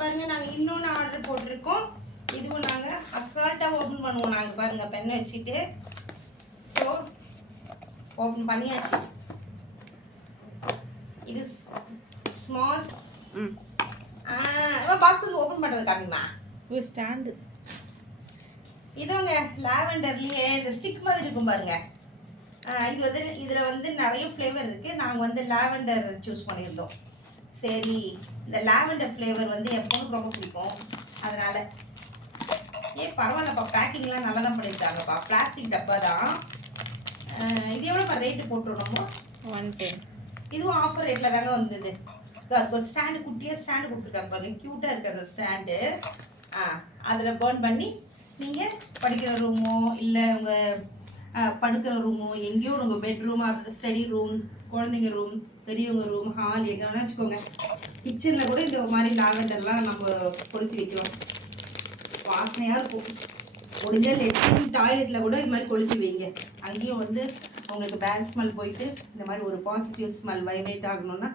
பாருங்க நாங்கள் இன்னொன்று ஆர்டர் போட்டிருக்கோம். இதுவும் நாங்கள் அசால்ட்டாக ஓப்பன் பண்ணுவோம் நாங்கள் பாருங்க பெண்ணை வச்சுட்டு. ஸோ ஓப்பன் பண்ணியாச்சு. இது ஸ்மால் ம். பாக்ஸ் வந்து ஓப்பன் பண்ணுறது காமிமா இது ஸ்டாண்டு இதுங்க லாவெண்டர்லயே இந்த ஸ்டிக் மாதிரி இருக்கும் பாருங்க. இது வந்து இதுல வந்து நிறைய ஃப்ளேவர் இருக்கு. நாங்க வந்து லாவெண்டர் சூஸ் பண்ணியிருந்தோம். சரி இந்த லாவெண்டர் ஃப்ளேவர் வந்து என் பொண்ணுக்கு ரொம்ப பிடிக்கும். அதனால ஏ பரவாயில்லப்பா பேக்கிங்லாம் நல்லா தான் பண்ணியிருக்காங்கப்பா. பிளாஸ்டிக் டப்பா தான். இது எவ்வளோப்பா ரேட்டு போட்டுருணுமோ ஒன் டென் இதுவும் ஆஃபர் ரேட்டில் தாங்க வந்தது. அதுக்கு ஒரு ஸ்டாண்டு குட்டியாக ஸ்டாண்டு கொடுத்துருக்காங்க பாருங்க. க்யூட்டாக இருக்கிற அந்த ஸ்டாண்டு ஆ அதில் பேர்ன் பண்ணி நீங்கள் படிக்கிற ரூமோ இல்லை உங்கள் படுக்கிற ரூமோ எங்கேயோ உங்கள் பெட்ரூம் ஸ்டடி ரூம் குழந்தைங்க ரூம் பெரியவங்க ரூம் ஹால் எங்கே வேணால் வச்சுக்கோங்க கிச்சனில் கூட இந்த மாதிரி லாவெண்டர்லாம் நம்ம கொளுத்தி வைக்கிறோம். வாசனையாக இருக்கும். முடிஞ்ச லெட்ரின் டாய்லெட்டில் கூட இது மாதிரி கொளுத்தி வைங்க. அங்கேயும் வந்து உங்களுக்கு பேட் ஸ்மெல் போயிட்டு இந்த மாதிரி ஒரு பாசிட்டிவ் ஸ்மெல் வைப்ரேட் ஆகணும்னா